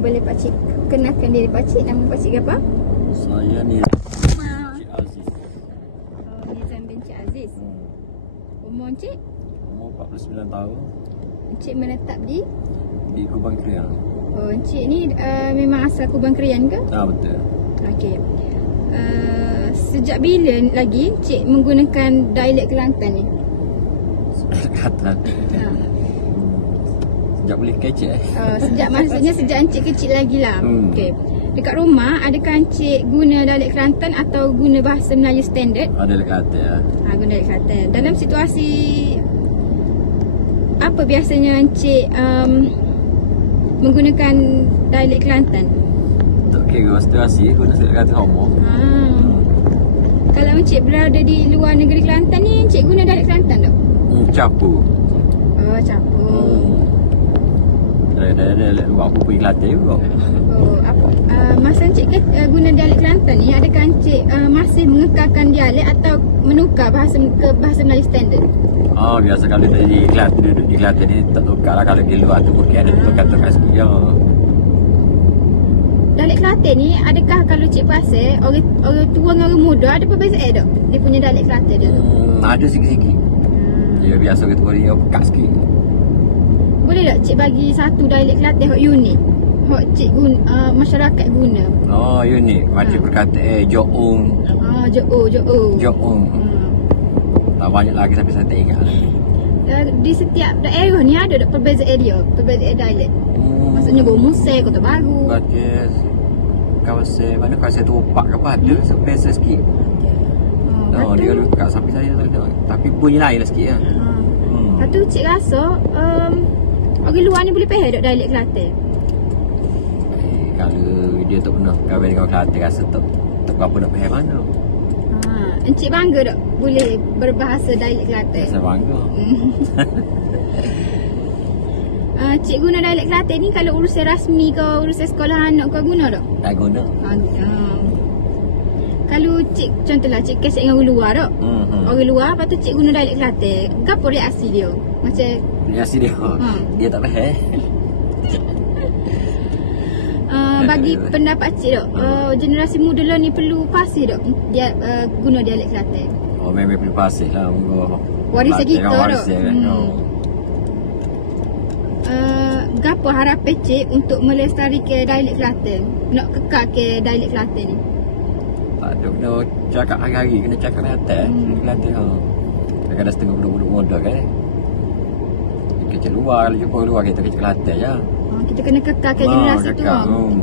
Boleh pakcik kenalkan diri pakcik, nama pakcik apa? Saya ni Encik Aziz. Nizam bin Cik Aziz. Umur encik? Umur 49 tahun. Encik menetap di Kubang Krian. Encik ni memang asal Kubang Krian ke? Betul. Okey. Sejak bila lagi encik menggunakan dialek Kelantan ni? Kelantan. Sejak boleh kecek Maksudnya sejak encik kecil lagi lah. Okey. Dekat rumah, adakah encik guna dialek Kelantan atau guna bahasa Melayu standard? Ada Kelantan ya. Guna dialek Kelantan. Dalam situasi apa biasanya encik menggunakan dialek Kelantan? Tak kira situasi, guna Kelantan homo. Kalau encik berada di luar negeri Kelantan ni, encik guna dialek Kelantan tak? Capu. Capu. Dialek luar aku pergi Kelantan juga. Masa encik guna dialek Kelantan ni, adakah encik masih mengekalkan dialek atau menukar ke bahasa Melayu standard? Biasa kalau di Kelantan, duduk di Kelantan ni tak tukar lah. Kalau di luar tu mungkin ada tukar-tukar sikit je. Dialek Kelantan ni, adakah kalau cik perasan orang tua dengan orang muda ada perbezaan tak? Dia punya dialek Kelantan dia tu? Ada sikit-sikit. Ya biasa orang tua dia pekat sikit. Boleh tak cik bagi satu dialek Kelantan yang unik? Yang cik guna, masyarakat guna? Unik. Macam perkataan Jo'ung. Jo'ung. Tak banyak lagi sampai saya tak ingat. Di setiap daerah ni ada tak perbezaan dia? Perbezaan dialek? Maksudnya Musai, Kota Baru. Kawasan mana, kawasan Topak ke apa ada sebeza sikit. Dia kalau kat sampai saya tak ada. Tapi bunyi lain lah sikit lah. Lepas tu cik rasa orang luar ni boleh faham tak dialek Kelantan? Kalau dia tak pernah kahwin dengan orang Kelantan, rasa tak berapa nak faham mana. Encik bangga tak boleh berbahasa dialek Kelantan? Saya bangga. Cik guna dialek Kelantan ni kalau urusan rasmi ke, urusan sekolah anak kau guna tak? Tak guna. Kalau cik, contohlah cik kes dengan orang luar tak? Orang luar, lepas tu cik guna dialek Kelantan, apa reaksi dia? Macam reaksi dia? Dia tak faham. Bagi pendapat cik tak, generasi muda lah ni perlu fasih tak dia guna dialek Kelantan? Memang perlu fasih lah. Warisan kita tak? Apa harapan cik untuk melestarikan dialek Kelantan? Nak kekal ke dialek Kelantan ni? Tak ada, kena cakap hari-hari, kena cakap Kelantan. Kelantan kadang-kadang setengah budak-budak muda kan. Kecil luar, kalau jumpa luar kita kecil Kelantan je. Kita kena kekalkan generasi tu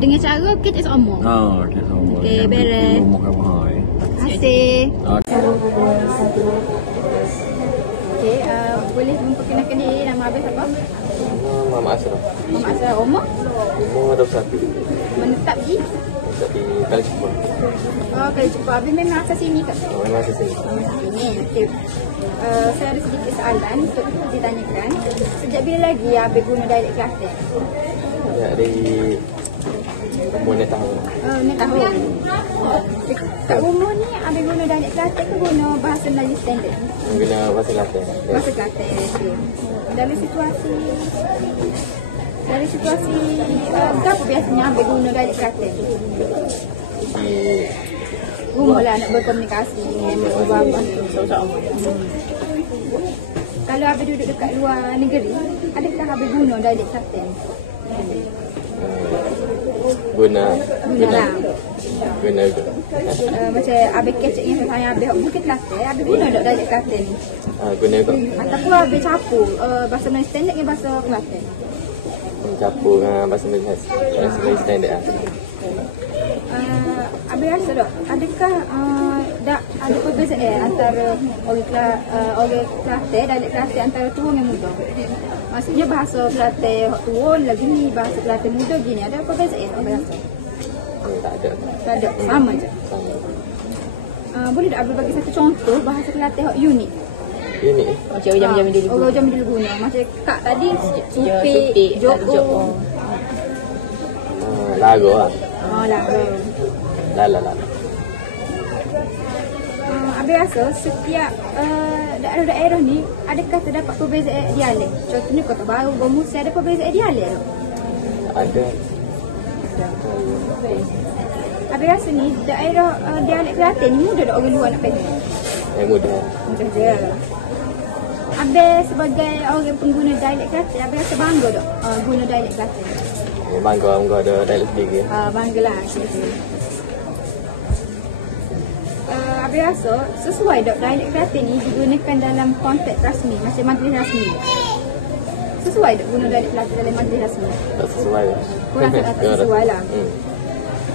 dengan cara kecil sama. Kecil sama. Okey, beres. Terima kasih. Okey, boleh memperkenalkan diri, nama abang siapa? Muhammad Asraf. Muhammad Asraf. Umur? Umur 21. Menetap di? Menetap di Kali Cepat. Kali Cepat. Abang memang asal sini ke? Memang asal sini. Sini. Okey. Saya ada sedikit soalan untuk ditanyakan. Sejak bila lagi abang guna dialek Kelantan? Ya, dari umur 6 tahun. 6 tahun. Kat rumah ni abang guna dialek Kelantan ke guna bahasa Melayu standard? Guna bahasa Kelantan. Bahasa Kelantan. Okey. Dalam situasi apa biasanya abang guna dialek Kelantan? Di rumah lah nak berkomunikasi dengan abang. Kalau abang duduk dekat luar negeri, adakah abang guna dialek Kelantan? Guna lah. Guna juga. Macam abang kecek dengan saya abang Bukit Kelantan, abang guna tak dialek Kelantan ni? Guna juga. Ataupun abang campur bahasa Melayu standard dengan bahasa Kelantan? Campur dengan bahasa Melayu standard lah. Abang rasa tak, adakah ada perbezaan antara orang Kelantan, dialek Kelantan antara tua dan muda? Maksudnya bahasa Kelantan tua lagi ni, bahasa Kelantan muda gini, ada perbezaan abang rasa? Tak ada. Tak ada, sama je? Boleh tak abang bagi satu contoh bahasa Kelantan yang unik? Unik? Macam orang zaman dulu. Orang zaman dulu guna. Macam kak tadi, supik, jokong. Lagu lah. Lagu. Lala. Abang rasa setiap daerah-daerah ni adakah terdapat perbezaan dialek? Contohnya Kota Baru, Musai, ada perbezaan dialek tak? Ada. biasa. Habis rasa ni daerah dialek Kelantan ni mudah tak orang luar nak faham? Mudah. Mudah je. Habis sebagai orang pengguna dialek Kelantan, habis rasa bangga tak guna dialek Kelantan? Bangga ada dialek sendiri. Banggalah gitu. Habis rasa sesuai tak dialek Kelantan ni digunakan dalam konteks rasmi, macam majlis rasmi? Sesuai tak guna dialek Kelantan dalam majlis rasmi? Tak sesuai lah. Kurang tak sesuai lah.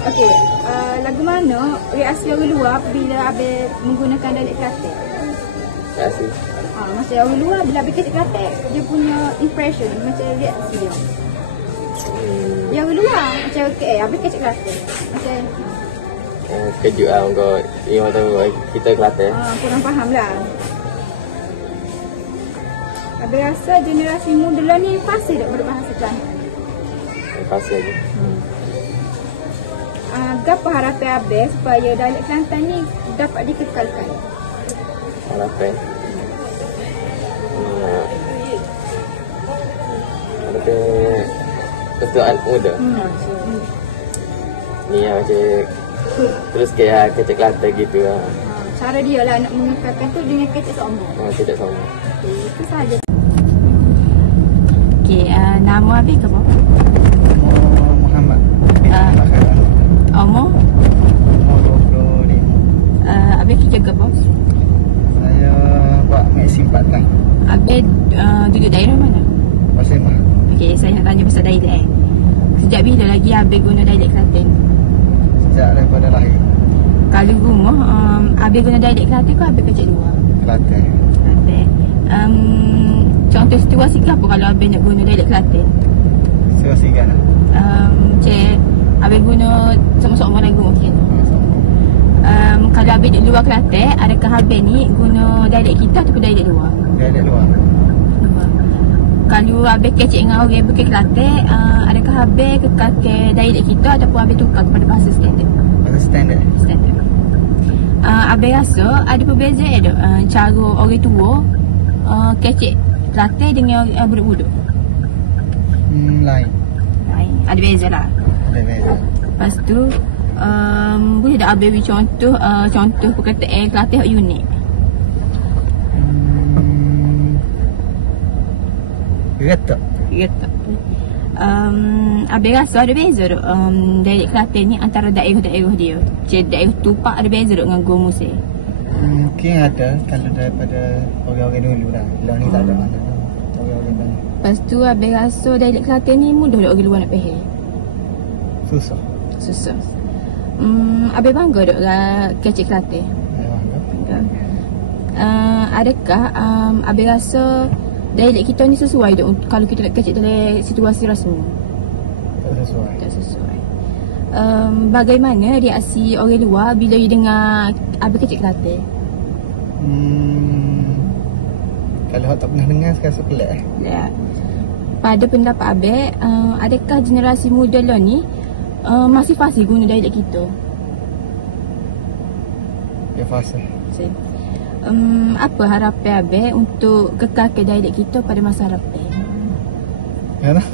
Okey, lagu mana reaksi orang luar bila Abel menggunakan dialek Kelantan? Reaksi. Macam orang luar bila Abel kecek Kelantan, dia punya impression, macam reaksi dia. Yang orang luar macam Abel kecek Kelantan. Macam Kejut lah kau yang tahu kita Kelantan. kurang faham lah. Abel rasa generasi muda lah ni fasih tak berbahasa Kelantan? Fasih lagi. Apa harapan Abel supaya dialek Kelantan ni dapat dikekalkan? Harapan. Harapan untuk anak muda. Ni yang macam terus kayak kecek Kelantan gitu lah. Cara dia lah nak mengekalkan tu dengan kecek sombong. Tidak sama. Itu sahaja. Okey, nama Abel ke apa? Muhammad. Umur? Umur 25. Abel kerja ke apa? Saya buat mesin part time. Abel duduk daerah mana? Pasir Mah. Okey, saya nak tanya pasal dialek. Sejak bila lagi Abel guna dialek Kelantan? Sejak daripada lahir. Kalau rumah, Abel guna dialek Kelantan ke Abel kecil luar? Kelantan. Kelantan. Contoh situasi ke apa kalau Abel nak guna dialek Kelantan? Siapa-siapa lah. Macam Abel guna sama-sama lagu mungkin. Kalau Abel duduk luar Kelantan, adakah Abel ni guna dialek kita ataupun dialek luar? Dialek luar. Kalau Abel kecek dengan orang bukan Kelantan, adakah Abel kekal ke dialek kita ataupun Abel tukar kepada bahasa standard? Bahasa standard. Standard. Abel rasa ada perbezaan tak cara orang tua kecek Kelantan dengan budak-budak? Lain. Lain. Ada beza lah. Ada beza. Lepas tu boleh tak Abel beri contoh perkataan Kelantan yang unik? Retak. Kata. Abel rasa ada beza tak dialek Kelantan ni antara daerah-daerah dia? Macam daerah Tupak ada beza tak dengan Gua Musir? Mungkin ada kalau daripada orang-orang dulu lah. Lah ni tak ada mana. Orang-orang dulu. Lepas tu Abel rasa dialek Kelantan ni mudah tak orang luar nak faham? Susah. Susah. Abel bangga tak kecek Kelantan? Bangga. Adakah Abel rasa dialek kita ni sesuai tak kalau kita nak kecek dalam situasi rasmi? Tak sesuai. Tak sesuai. Bagaimana reaksi orang luar bila dia dengar Abel kecek Kelantan? Kalau awak tak pernah dengar sekarang sepelik Ya. Pada pendapat Abel, adakah generasi muda lah ni masih fasih guna dialek kita? Dia fasa. Apa harapan Abel untuk kekalkan dialek kita pada masa harapan? Ya lah.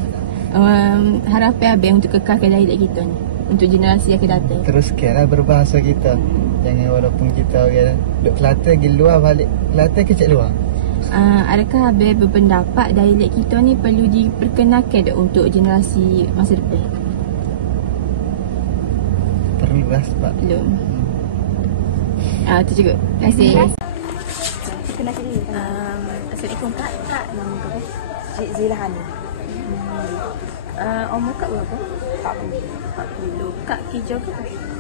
Harapan Abel untuk kekalkan dialek kita ni untuk generasi yang akan datang. Teruskanlah berbahasa kita. Jangan walaupun kita orang duduk Kelantan pergi luar balik Kelantan kecek luar. Adakah Abel berpendapat dialek kita ni perlu diperkenalkan tak untuk generasi masa depan? Perlu lah sebab Belum. Itu juga. Terima kasih. Kenal sini. Assalamualaikum Kak. Kak nama kau? Zila Hani. Umur Kak berapa? 40. 40. Kak kerja ke?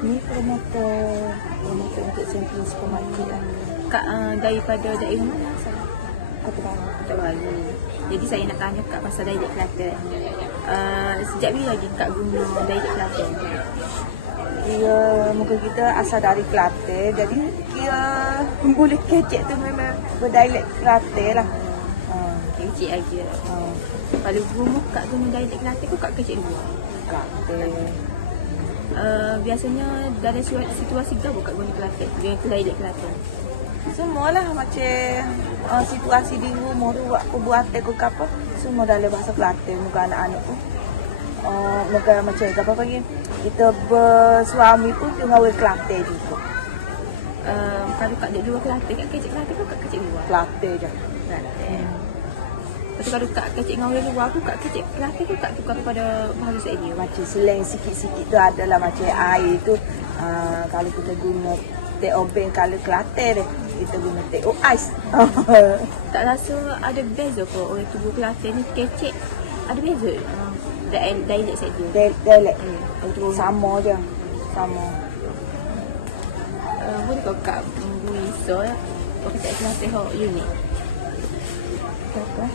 Ni promotor untuk Central Supermarket lah. Kak daripada daerah mana asal? Kota Baru. Kota Baru. Jadi saya nak tanya Kak pasal dialek Kelantan. Sejak bila lagi Kak guna dialek Kelantan? Kira muka kita asal dari Kelantan. Jadi kira boleh kecek tu memang berdialek Kelantan lah. Kecik lagi. Kalau rumah Kak guna dialek Kelantan ke Kak kecik luar? Kelantan. Biasanya dalam situasi gabung Kak guna Kelantan dengan dialek Kelantan? Semualah macam situasi di rumah tu buat perbuatan ke apa. Semua dalam bahasa Kelantan muka anak-anak tu. Negara macam apa panggil, kita bersuami pun pegawai Kelantan juga. Kalau kat dek luar Kelantan, kat kecik Kelantan ke kat kecik luar? Kelantan je. Kelantan. Lepas tu kalau kat kecik dengan orang luar aku, kat kecik Kelantan tu tak tukar kepada bahasa Sedia. Macam slang sikit-sikit tu adalah macam air tu. Kalau kita guna teh obeng kalau Kelantan dia, kita guna teh ais. Tak rasa ada beza ke orang tubuh Kelantan ni kecik? Ada beza? Dialek Sedia. Dialek. Sama je. Sama. Boleh kau kat Buiso ya? Kau kecik Kelantan yang unik. Apa?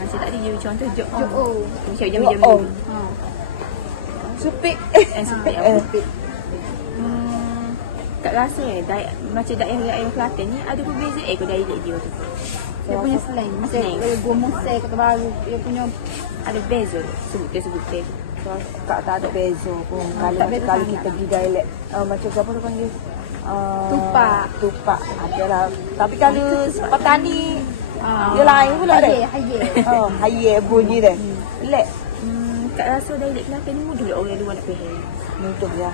Macam tadi you contoh Jo'ong. Oh. Macam jam-jam Jo'ong. dulu. Supik. Supik. Tak rasa macam daerah Kelantan ni ada perbezaan ke dialek dia tu? Dia punya slang. Macam Gomosai Kota Baru. Dia punya ada beza sebut teh. Tak ada beza pun. Kalau kita pergi dialek macam siapa tu panggil? Tupak adalah. Tapi kalau petani dia lain pula dah. Haye bunyi dia. Lek. Tak rasa dialek Kelantan ni mudah orang luar nak faham. Mudah ya.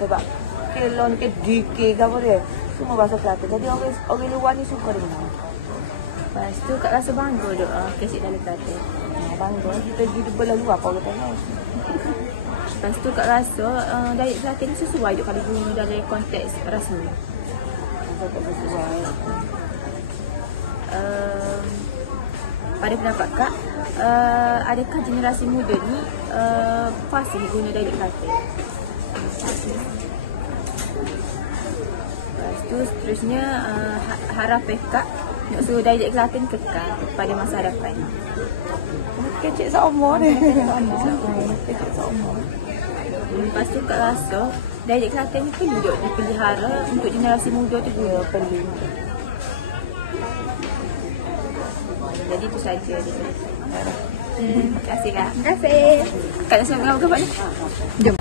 Sebab kelon ke dikir ke apa dia. Semua bahasa Kelantan. Jadi orang luar ni suka dengar. Lepas tu kat rasa bangga duk kesik dalam Kelantan. Bangga kita pergi belah luar apa orang tanya. Lepas tu kat rasa dialek Kelantan ni sesuai duk kalau guna dalam konteks rasmi. Tak sesuai. Pada pendapat Kak, adakah generasi muda ni fasih guna dialek Kelantan? Lepas tu seterusnya harapan Kak nak suruh dialek Kelantan kekal pada masa hadapan. Kecik seumur ni. Kecik seumur. Lepas tu Kak rasa dialek Kelantan ni perlu dipelihara untuk generasi muda tu guna. Perlu. Jadi itu saja dia. Terima kasih Kak. Terima kasih. Kak nak sambung apa ni? Jom.